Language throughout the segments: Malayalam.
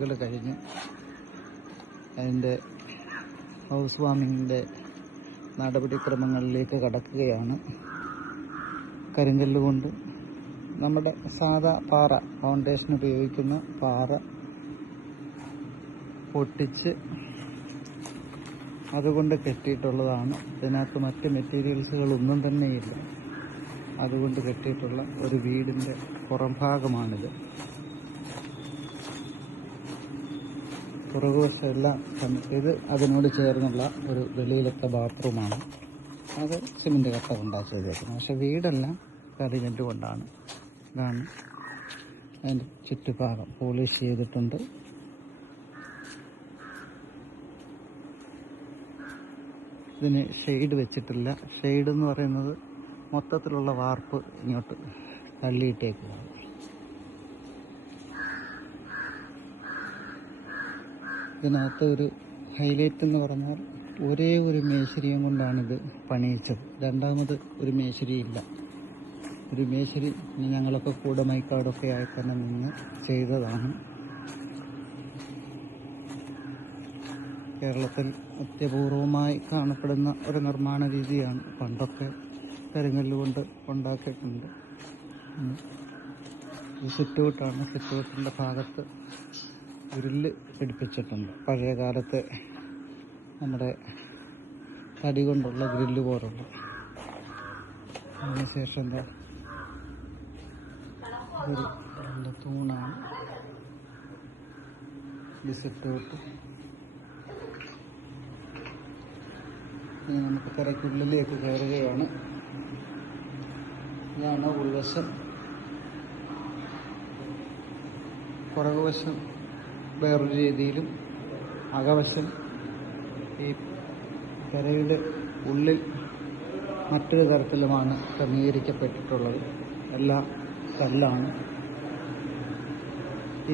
കഴിഞ്ഞ് അതിൻ്റെ ഹൗസ് വാമിങ്ങിൻ്റെ നടപടിക്രമങ്ങളിലേക്ക് കടക്കുകയാണ്. കരിങ്കല്ല് കൊണ്ട് നമ്മുടെ സാധാ പാറ, ഫൗണ്ടേഷൻ ഉപയോഗിക്കുന്ന പാറ പൊട്ടിച്ച് അതുകൊണ്ട് കെട്ടിയിട്ടുള്ളതാണ്. ഇതിനകത്ത് മറ്റ് മെറ്റീരിയൽസുകളൊന്നും തന്നെയില്ല. അതുകൊണ്ട് കെട്ടിയിട്ടുള്ള ഒരു വീടിൻ്റെ പുറം ഭാഗമാണിത്. പുറകുവശം എല്ലാം ഇത് അതിനോട് ചേർന്നുള്ള ഒരു വെളിയിലത്തെ ബാത്റൂമാണ്. അത് സിമെൻറ്റ് കട്ട കൊണ്ടാണ് ചെയ്തേക്കുന്നത്. പക്ഷെ വീടെല്ലാം കരിങ്കല്ല് കൊണ്ടാണ്. ഇതാണ് അതിൻ്റെ ചുറ്റുഭാഗം പോളിഷ് ചെയ്തിട്ടുണ്ട്. ഇതിന് ഷെയ്ഡ് വെച്ചിട്ടില്ല. ഷെയ്ഡ് എന്ന് പറയുന്നത് മൊത്തത്തിലുള്ള വാർപ്പ് ഇങ്ങോട്ട് തള്ളിയിട്ടേക്കുകയാണ്. ഇതിനകത്ത് ഒരു ഹൈലൈറ്റ് എന്ന് പറഞ്ഞാൽ ഒരേ ഒരു മേശരിയും കൊണ്ടാണിത് പണിയിച്ചത്. രണ്ടാമത് ഒരു മേശരിയില്ല. ഒരു മേശരി ഞങ്ങളൊക്കെ കൂടെ മൈക്കാടൊക്കെ ആയി തന്നെ നിന്ന് ചെയ്തതാണ്. കേരളത്തിൽ അത്യപൂർവമായി കാണപ്പെടുന്ന ഒരു നിർമ്മാണ രീതിയാണ്. പണ്ടൊക്കെ കരിങ്കല്ല് കൊണ്ട് ഉണ്ടാക്കിയിട്ടുണ്ട്. ഇത് സിറ്റൗട്ടാണ്. സിറ്റൗട്ടിൻ്റെ ഭാഗത്ത് ഗ്രില്ല് പിടിപ്പിച്ചിട്ടുണ്ട്. പഴയ കാലത്തെ നമ്മുടെ തടി കൊണ്ടുള്ള ഗ്രില്ല് പോലുള്ള. അതിനുശേഷം എന്താ ഒരു നല്ല തൂണാണ്. ഇത് സിറ്റൗട്ട്. ഇനി നമുക്ക് കരയ്ക്കുള്ളിലേക്ക് കയറുകയാണ്. ഇതാണ് ഉൾവശം. പുറകുവശം വേറൊരു രീതിയിലും അകവശം ഈ കരയുടെ ഉള്ളിൽ മറ്റൊരു തരത്തിലുമാണ് ക്രമീകരിക്കപ്പെട്ടിട്ടുള്ളത്. എല്ലാം കല്ലാണ്.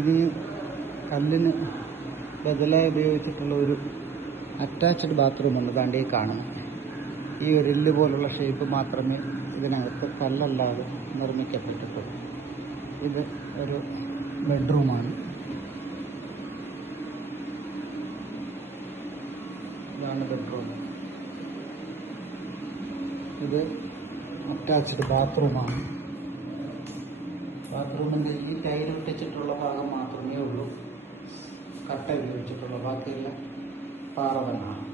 ഇനി കല്ലിന് ബദലായി ഉപയോഗിച്ചിട്ടുള്ള ഒരു അറ്റാച്ച്ഡ് ബാത്റൂമുണ്ട്. വണ്ടിയിൽ കാണുന്നത് ഈ ഒരു എല്ല് പോലുള്ള ഷേപ്പ് മാത്രമേ ഇതിനകത്ത് കല്ലല്ലാതെ നിർമ്മിക്കപ്പെട്ടിട്ടുള്ളൂ. ഇത് ഒരു ബെഡ്റൂമാണ്. ഇതാണ് ബെഡ്റൂം. ഇത് അറ്റാച്ച്ഡ് ബാത്റൂമാണ്. ബാത്റൂമിൻ്റെ ഈ ടൈൽ ഒട്ടിച്ചിട്ടുള്ള ഭാഗം മാത്രമേ ഉള്ളൂ കട്ട ഉപയോഗിച്ചിട്ടുള്ള. ബാക്കിയെല്ലാം പാറ തന്നെയാണ്.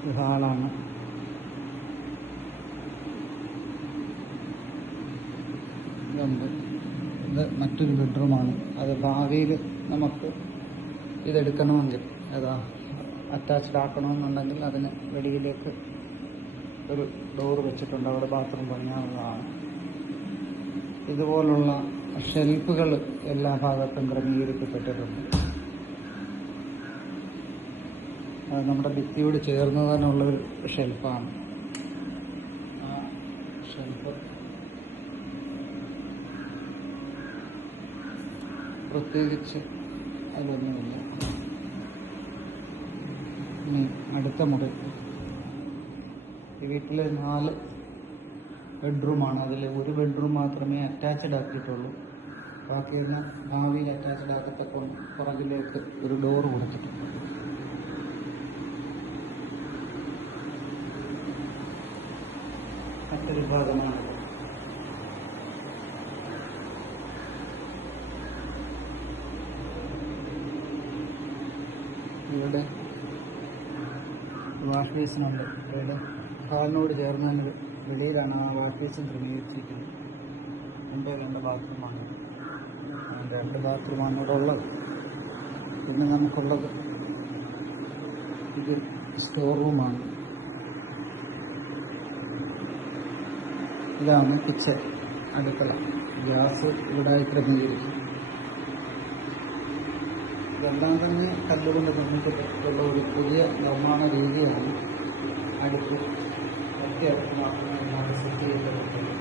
ഇത് ഹാളാണ്. ഇതുണ്ട്. ഇത് മറ്റൊരു ബെഡ്റൂമാണ്. അത് ഭാവിയിൽ നമുക്ക് ഇതെടുക്കണമെങ്കിൽ ഏതാ അറ്റാച്ച്ഡ് ആക്കണമെന്നുണ്ടെങ്കിൽ അതിന് വെളിയിലേക്ക് ഒരു ഡോർ വെച്ചിട്ടുണ്ട്. അവിടെ ബാത്റൂം പണിയാവുന്നതാണ്. ഇതുപോലുള്ള ഷെൽഫുകൾ എല്ലാ ഭാഗത്തും ക്രമീകരിക്കപ്പെട്ടിട്ടുണ്ട്. അത് നമ്മുടെ ഭിത്തിയോട് ചേർന്ന് തന്നെയുള്ളൊരു ഷെൽഫാണ്. ആ ഷെൽഫ് പ്രത്യേകിച്ച് അതൊന്നുമില്ല. ഇനി അടുത്ത മുറി. ഈ വീട്ടിൽ 4 ബെഡ്റൂമാണ്. അതിൽ ഒരു ബെഡ്റൂം മാത്രമേ അറ്റാച്ച്ഡ് ആക്കിയിട്ടുള്ളൂ. ബാക്കിയെല്ലാം ഭാവിയിൽ അറ്റാച്ച്ഡ് ആക്കത്തക്കൊണ്ട് പുറകിലേക്ക് ഒരു ഡോർ കൊടുത്തിട്ടുണ്ട്. മറ്റൊരു ഭാഗമാണ്. ഇവിടെ വാഷ് ബേസിനുണ്ട്. ഇവിടെ ഹാളിനോട് ചേർന്ന് തന്നെ വെളിയിലാണ് ആ വാഷ് ബേസിൻ ക്രമീകരിച്ചിരിക്കുന്നത്. മുമ്പേ 2 ബാത്റൂമാണ്. 2 ബാത്റൂമാണ് ഇവിടെ ഉള്ളത്. പിന്നെ നമുക്കുള്ളത് ഇത് സ്റ്റോർ റൂമാണ്. ഇതാണ് കിച്ചൺ, അടുക്കള. ഗ്യാസ് ഇവിടെ ക്രമീകരിക്കും. ഇതെല്ലാം തന്നെ കല്ലുകൊണ്ട് നിർമ്മിക്കപ്പെട്ടിട്ടുള്ള ഒരു പുതിയ നിർമ്മാണ രീതിയാണ്. അടുപ്പ് ഒറ്റയടുപ്പ് മാത്രമേ സെറ്റ് ചെയ്യപ്പെട്ടിട്ടുള്ളൂ.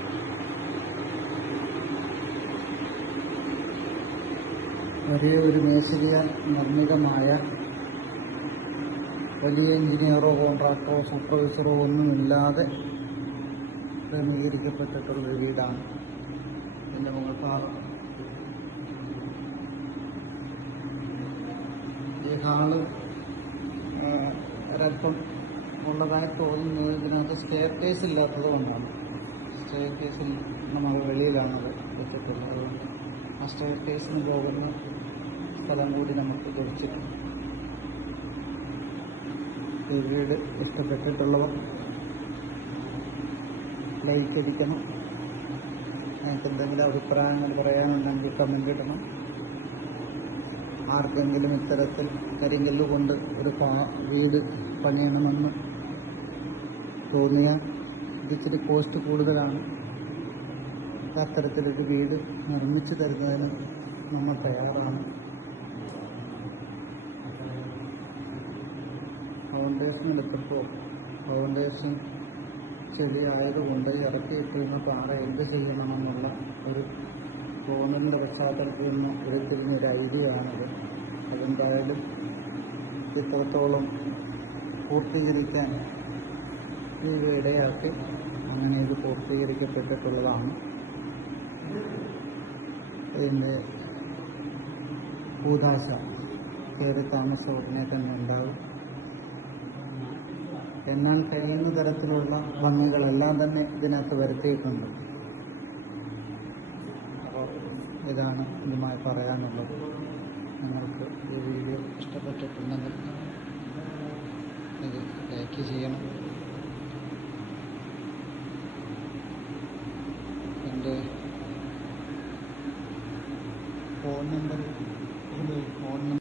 ഒരേ ഒരു മേശരിയാൽ നിർമ്മിതമായ വലിയ എഞ്ചിനീയറോ കോൺട്രാക്ടറോ സൂപ്പർവൈസറോ ഒന്നുമില്ലാതെ ക്രമീകരിക്കപ്പെട്ടിട്ടുള്ളൊരു വീടാണ്. ഇതിൻ്റെ മുകൾ ഭാഗം. ഈ ഹാള് ഒരല്പം ഉള്ളതായി തോന്നുന്നത് ഇതിനകത്ത് സ്റ്റെയർ കേസ് ഇല്ലാത്തത് കൊണ്ടാണ്. സ്റ്റെയർ കേസിൽ നമ്മൾ വെളിയിലാണത് വെച്ചിട്ടുള്ളത്. അതുകൊണ്ട് ആ സ്റ്റെയർ കേസിന് പോകുന്ന സ്ഥലം കൂടി നമുക്ക് ലഭിച്ചിട്ടുണ്ട്. ഈ വീട് ഇഷ്ടപ്പെട്ടിട്ടുള്ളവർ ലൈക്ക് അടിക്കണം. നിങ്ങൾക്ക് എന്തെങ്കിലും അഭിപ്രായങ്ങൾ പറയാനുണ്ടെങ്കിൽ കമൻ്റ് ഇടണം. ആർക്കെങ്കിലും ഇത്തരത്തിൽ കരിങ്കല്ല് കൊണ്ട് ഒരു വീട് പണിയണമെന്ന് തോന്നിയാൽ ഇതിച്ചിരി കോസ്റ്റ് കൂടുതലാണ്. അത്തരത്തിലൊരു വീട് നിർമ്മിച്ചു തരുന്നതിന് നമ്മൾ തയ്യാറാണ്. ഫൗണ്ടേഷൻ എടുത്തപ്പോൾ ഫൗണ്ടേഷൻ ശരിയായതുകൊണ്ട് ഇറക്കിയിട്ടിരുന്ന പാറ എന്ത് ചെയ്യണമെന്നുള്ള ഒരു തോന്നലിൻ്റെ പശ്ചാത്തലത്തിൽ നിന്ന് ഉരുത്തിരിഞ്ഞ ഒരു ഐഡിയ ആണത്. അതെന്തായാലും ഇത്രത്തോളം പൂർത്തീകരിക്കാൻ ഇത് ഇടയാക്കി അങ്ങനെ ഇത് പൂർത്തീകരിക്കപ്പെട്ടിട്ടുള്ളതാണ്. ഇതിൻ്റെ കൂതാശ കയറി താമസം ഉടനെ തന്നെ ഉണ്ടാകും. എന്നാൽ കഴിയുന്ന തരത്തിലുള്ള ഭംഗികളെല്ലാം തന്നെ ഇതിനകത്ത് വരുത്തിയിട്ടുണ്ട്. അപ്പോൾ ഇതാണ് ഇതുമായി പറയാനുള്ളത്. നിങ്ങൾക്ക് ഈ വീഡിയോ ഇഷ്ടപ്പെട്ടിട്ടുണ്ടെങ്കിൽ ഇത് ലൈക്ക് ചെയ്യണം. എൻ്റെ ഫോൺ നമ്പർ